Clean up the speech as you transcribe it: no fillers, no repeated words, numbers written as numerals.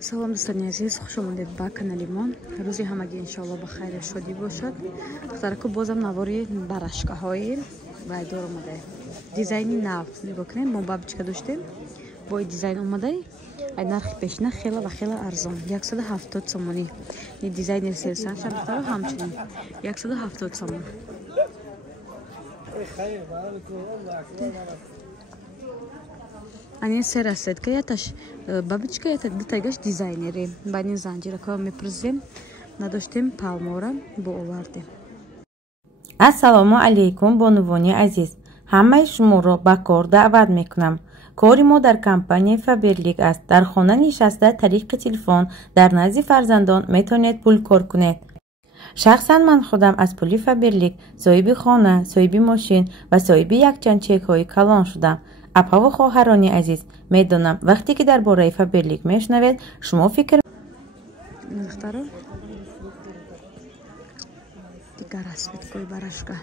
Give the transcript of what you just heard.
салом дӯстони азиз, хуш омадед ба канали мо. рӯзи ҳамагӣ иншоалло ба хайру шодӣ бошад. духтараку бозам навори барашкаҳои вайдор омаде, дизайни нав. нигоҳ кунед, мо бабочка доштем, бо дизайн омадай. ай нархи пешина хела ва хела арзон, 170 сомонӣ. Ин дизайнер селсанша духтаро ҳамчунин 170 сомон. анин се расетка яташ бабочка ята дутайгаш дизайнери ба ин занҷирако мепурзем надоштем палмора бо овардем. ассалому алайкум бонувони азиз, ҳамаи шуморо ба кор даъват мекунам. кори мо дар компанияи Faberlic аст. дар хона нишаста тариқи телефон дар назди фарзандон метавонед пулкор кунед. шахсан ман худам аз пули Faberlic соҳиби хона, соҳиби мошин ва соҳиби якчанд чекҳои калон шудам. апаву хоҳарони азиз, медонам вақте ки дар бораи Faberlic мешунавед, шумо фикр духтаро дигар расветкои барашка.